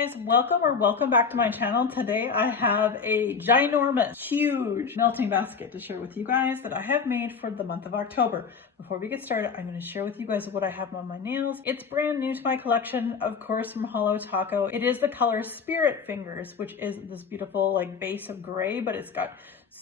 guys, welcome back to my channel. Today I have a ginormous, huge melting basket to share with you guys that I have made for the month of October. Before we get started, I'm going to share with you guys what I have on my nails. It's brand new to my collection, of course, from Hollow Taco. It is the color Spirit Fingers, which is this beautiful like base of gray, but it's got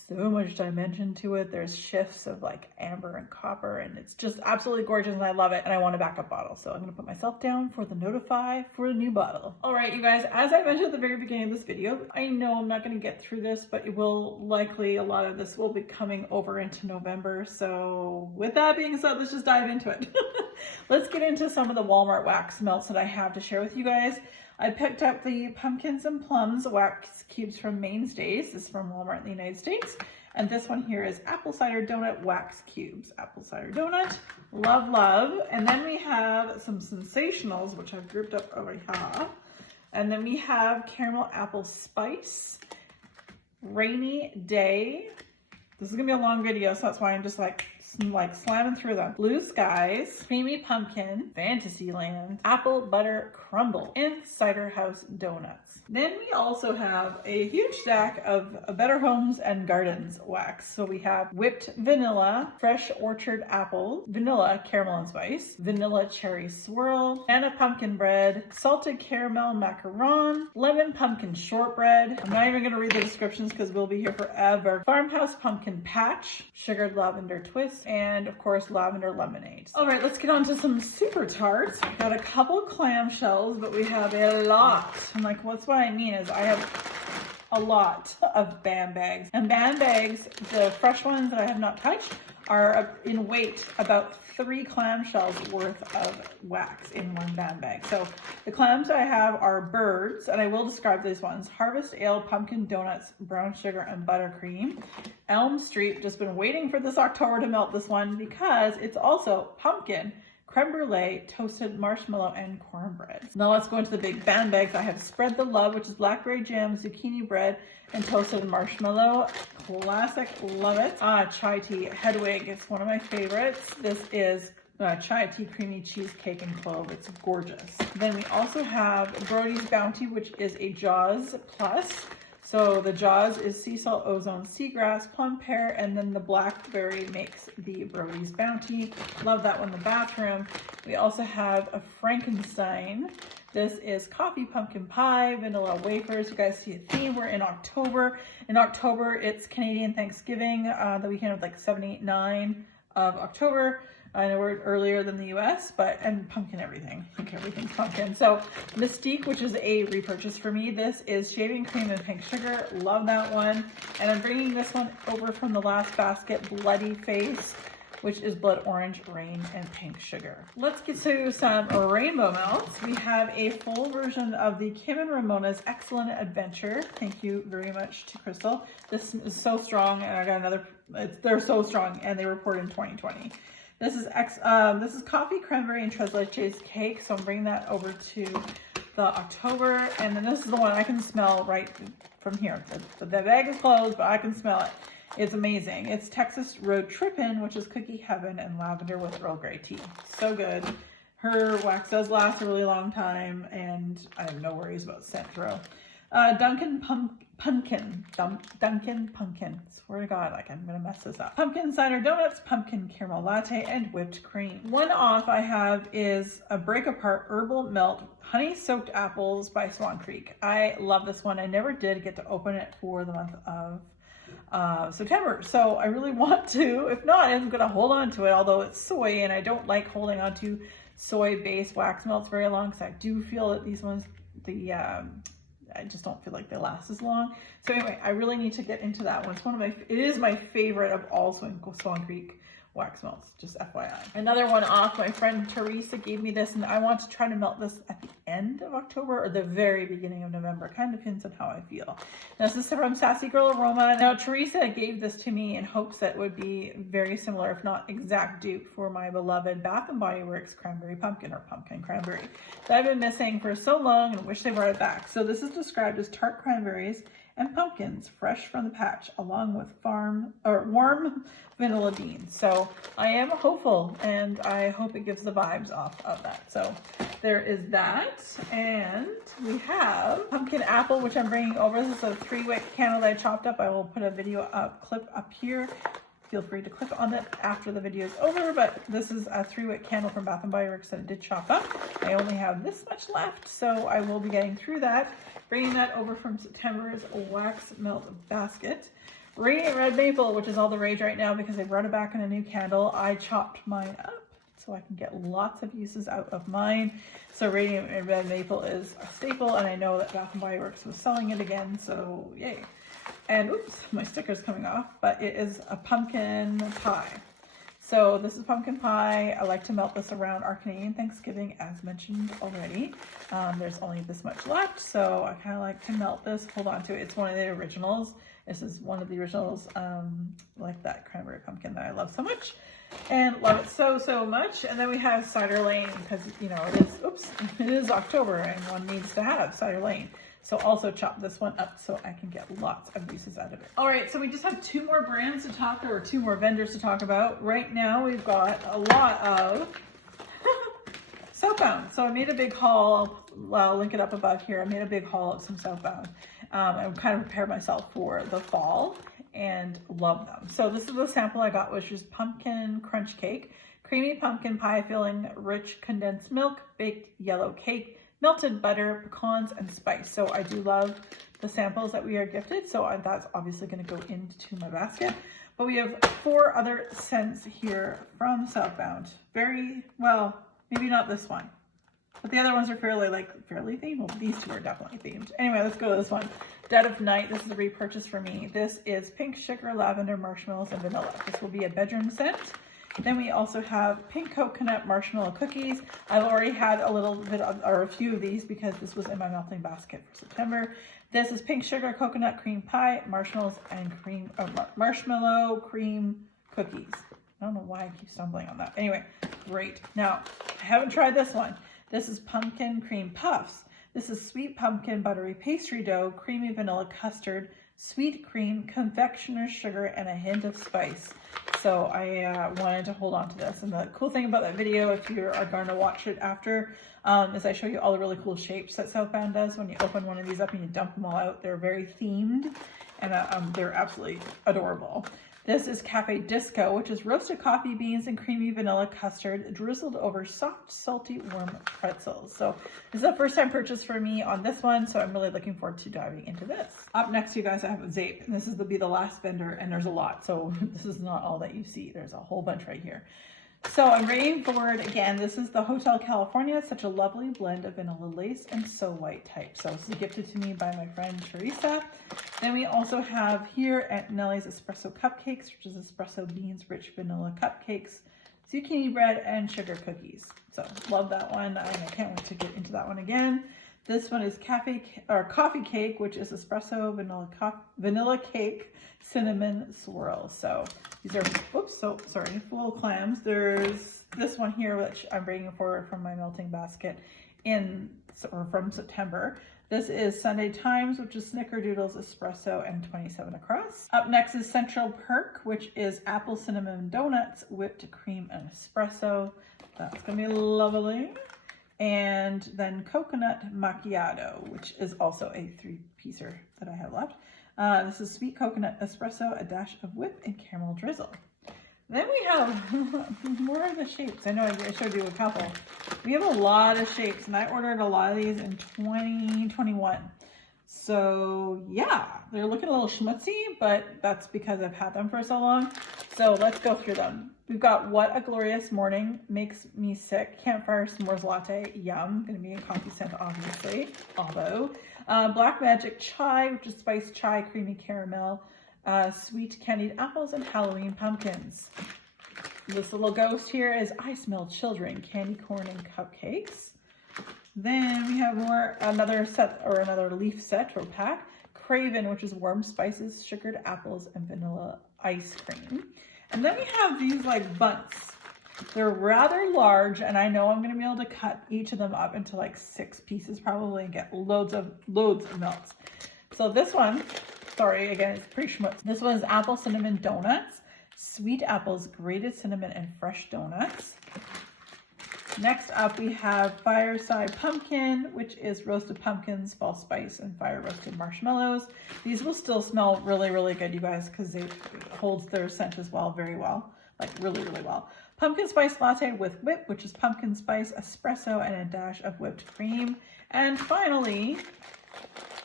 so much dimension to it. There's shifts of like amber and copper, and it's just absolutely gorgeous and I love it. And I want a backup bottle, so I'm gonna put myself down for the notify for a new bottle. All right, you guys, as I mentioned at the very beginning of this video, I know I'm not gonna get through this, but it will likely, a lot of this will be coming over into November. So with that being said, let's just dive into it. Let's get into some of the Walmart wax melts that I have to share with you guys. I picked up the Pumpkins and Plums wax cubes from Mainstays. This is from Walmart in the United States. And this one here is apple cider donut wax cubes. Apple cider donut, love, love. And then we have some sensationals, which I've grouped up over here. And then we have caramel apple spice, rainy day. This is gonna be a long video, so that's why I'm just like slamming through them. Blue skies, creamy pumpkin, Fantasyland, apple butter crumble, and cider house donuts. Then we also have a huge stack of Better Homes and Gardens wax. So we have whipped vanilla, fresh orchard apple, vanilla caramel and spice, vanilla cherry swirl, banana pumpkin bread, salted caramel macaron, lemon pumpkin shortbread. I'm not even gonna read the descriptions because we'll be here forever. Farmhouse pumpkin patch, sugared lavender twist, and of course lavender lemonade. All right, let's get on to some super tarts. We've got a couple clamshells, but we have a lot. And like, what's what I mean is I have a lot of band bags. And band bags, the fresh ones that I have not touched, are in weight about 3 clamshells worth of wax in one band bag. So the clams I have are Birds, and I will describe these ones. Harvest Ale, Pumpkin Donuts, Brown Sugar, and Buttercream. Elm Street, just been waiting for this October to melt this one because it's also pumpkin, creme brulee, toasted marshmallow, and cornbread. Now let's go into the big band bags. I have Spread the Love, which is blackberry jam, zucchini bread, and toasted marshmallow. Classic, love it. Chai tea, Hedwig, it's one of my favorites. This is chai tea creamy cheesecake and clove. It's gorgeous. Then we also have Brody's Bounty, which is a Jaws Plus. So the Jaws is sea salt, ozone, seagrass, plum pear, and then the blackberry makes the Brody's Bounty. Love that one in the bathroom. We also have a Frankenstein. This is coffee pumpkin pie, vanilla wafers. You guys see a theme. We're in October. In October, it's Canadian Thanksgiving, the weekend of like 7, 8, 9 of October. I know we're earlier than the US, and pumpkin everything. Like everything's pumpkin. So Mystique, which is a repurchase for me. This is shaving cream and pink sugar. Love that one. And I'm bringing this one over from the last basket, Bloody Face, which is blood orange, rain, and pink sugar. Let's get to some rainbow melts. We have a full version of the Kim and Ramona's Excellent Adventure. Thank you very much to Crystal. This is so strong, and I got another, they're so strong, and they were poured in 2020. This is coffee, cranberry, and tres leches cake. So I'm bringing that over to the October. And then this is the one I can smell right from here. The bag is closed, but I can smell it. It's amazing. It's Texas Road Trippin', which is cookie heaven, and lavender with Earl Grey tea. So good. Her wax does last a really long time, and I have no worries about scent throw. Dunkin' Pumpkin. Swear to God, like I'm gonna mess this up. Pumpkin cider donuts, pumpkin caramel latte, and whipped cream. One off I have is a Break Apart herbal melt honey soaked apples by Swan Creek. I love this one. I never did get to open it for the month of September, so I really want to. If not, I'm gonna hold on to it, although it's soy and I don't like holding on to soy based wax melts very long because I do feel that these ones, I just don't feel like they last as long. So anyway, I really need to get into that one. It's one of my, it is my favorite of all Swan Creek wax melts, just FYI. Another one off, my friend Teresa gave me this, and I want to try to melt this at the end of October or the very beginning of November. Kind of depends on how I feel. Now, this is from Sassy Girl Aroma. Now, Teresa gave this to me in hopes that it would be very similar, if not exact dupe, for my beloved Bath & Body Works Cranberry Pumpkin, or Pumpkin Cranberry, that I've been missing for so long and wish they brought it back. So this is described as tart cranberries and pumpkins fresh from the patch, along with warm vanilla beans. So I am hopeful, and I hope it gives the vibes off of that. So there is that, and we have pumpkin apple, which I'm bringing over. This is a 3-wick candle that I chopped up. I will put a video clip up here. Feel free to click on it after the video is over, but this is a 3-wick candle from Bath & Body Works that I did chop up. I only have this much left, so I will be getting through that. Bringing that over from September's wax melt basket. Radiant Red Maple, which is all the rage right now because they brought it back in a new candle. I chopped mine up so I can get lots of uses out of mine. So Radiant Red Maple is a staple, and I know that Bath & Body Works was selling it again, so yay. And oops, my sticker's coming off, but it is a pumpkin pie. So this is pumpkin pie. I like to melt this around our Canadian Thanksgiving, as mentioned already. There's only this much left, so I kind of like to melt this, hold on to it. It's one of the originals. This is one of the originals, like that cranberry pumpkin that I love so much and love it so much. And then we have Cider Lane, because you know it is October and one needs to have Cider Lane. So also chop this one up so I can get lots of uses out of it. All right, so we just have 2 more brands to talk, or 2 more vendors to talk about. Right now we've got a lot of Southbound. So I made a big haul. I'll link it up above here. I made a big haul of some Southbound. I kind of prepared myself for the fall and love them. So this is the sample I got, which is pumpkin crunch cake, creamy pumpkin pie filling, rich condensed milk, baked yellow cake, melted butter, pecans, and spice. So I do love the samples that we are gifted. So that's obviously going to go into my basket. But we have 4 other scents here from Southbound. Very, well, maybe not this one, but the other ones are fairly themed. Well, these 2 are definitely themed. Anyway, let's go to this one. Dead of Night. This is a repurchase for me. This is pink sugar, lavender, marshmallows, and vanilla. This will be a bedroom scent. Then we also have pink coconut marshmallow cookies. I've already had a little bit of, or a few of these, because this was in my melting basket for September. This is pink sugar coconut cream pie, marshmallows, and marshmallow cream cookies. I don't know why I keep stumbling on that. Anyway, great. Now, I haven't tried this one. This is pumpkin cream puffs. This is sweet pumpkin buttery pastry dough, creamy vanilla custard, sweet cream, confectioner's sugar, and a hint of spice. So I wanted to hold on to this. And the cool thing about that video, if you are going to watch it after, is I show you all the really cool shapes that Southbound does when you open one of these up and you dump them all out. They're very themed, and they're absolutely adorable. This is Cafe Disco, which is roasted coffee beans and creamy vanilla custard drizzled over soft, salty, warm pretzels. So this is a first-time purchase for me on this one, so I'm really looking forward to diving into this. Up next, you guys, I have Zape, and this is be the last vendor, and there's a lot, so this is not all that you see. There's a whole bunch right here. So I'm bringing forward, again, this is the Hotel California, such a lovely blend of vanilla lace and So White type. So this is gifted to me by my friend Teresa. Then we also have here at Nellie's Espresso Cupcakes, which is espresso beans, rich vanilla cupcakes, zucchini bread, and sugar cookies. So love that one. I can't wait to get into that one again. This one is coffee cake, which is espresso vanilla cake, cinnamon swirl. So these are, full clams. There's this one here, which I'm bringing forward from my melting basket from September. This is Sunday Times, which is snickerdoodles, espresso, and 27 across. Up next is Central Perk, which is apple cinnamon donuts, whipped cream, and espresso. That's gonna be lovely. And then coconut macchiato, which is also a 3-piecer that I have left. This is sweet coconut espresso, a dash of whip, and caramel drizzle. Then we have more of the shapes. I know I showed you a couple. We have a lot of shapes, and I ordered a lot of these in 2021. So yeah, they're looking a little schmutzy, but that's because I've had them for so long. So let's go through them. We've got What a Glorious Morning, Makes Me Sick, Campfire S'mores Latte, yum, gonna be a coffee scent obviously, although. Black Magic Chai, which is spiced chai, creamy caramel, sweet candied apples, and Halloween pumpkins. This little ghost here is I Smell Children, candy corn and cupcakes. Then we have another leaf set or pack. Craven, which is warm spices, sugared apples, and vanilla ice cream. And then we have these like bunts. They're rather large, and I know I'm going to be able to cut each of them up into like 6 pieces probably and get loads of melts. So this one, sorry, again, it's pretty schmutz. This one is apple cinnamon donuts, sweet apples, grated cinnamon, and fresh donuts. Next up, we have fireside pumpkin, which is roasted pumpkins, fall spice, and fire roasted marshmallows. These will still smell really, really good, you guys, because it holds their scent as well, very well, like really, really well. Pumpkin spice latte with whip, which is pumpkin spice, espresso, and a dash of whipped cream. And finally,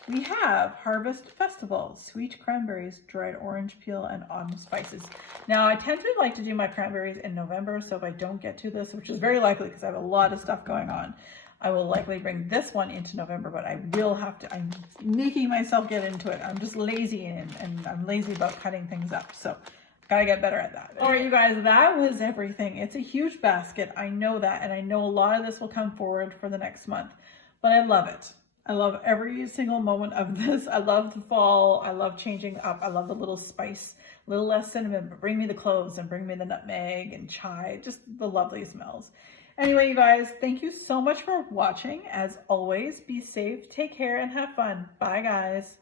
we have Harvest Festival, sweet cranberries, dried orange peel, and autumn spices. Now, I tend to like to do my cranberries in November, so if I don't get to this, which is very likely because I have a lot of stuff going on, I will likely bring this one into November, but I will have to, I'm making myself get into it. I'm just lazy and I'm lazy about cutting things up, so gotta get better at that. All right, you guys, that was everything. It's a huge basket, I know that, and I know a lot of this will come forward for the next month, but I love it. I love every single moment of this. I love the fall. I love changing up. I love the little spice, a little less cinnamon, but bring me the cloves and bring me the nutmeg and chai, just the lovely smells. Anyway, you guys, thank you so much for watching. As always, be safe, take care, and have fun. Bye, guys.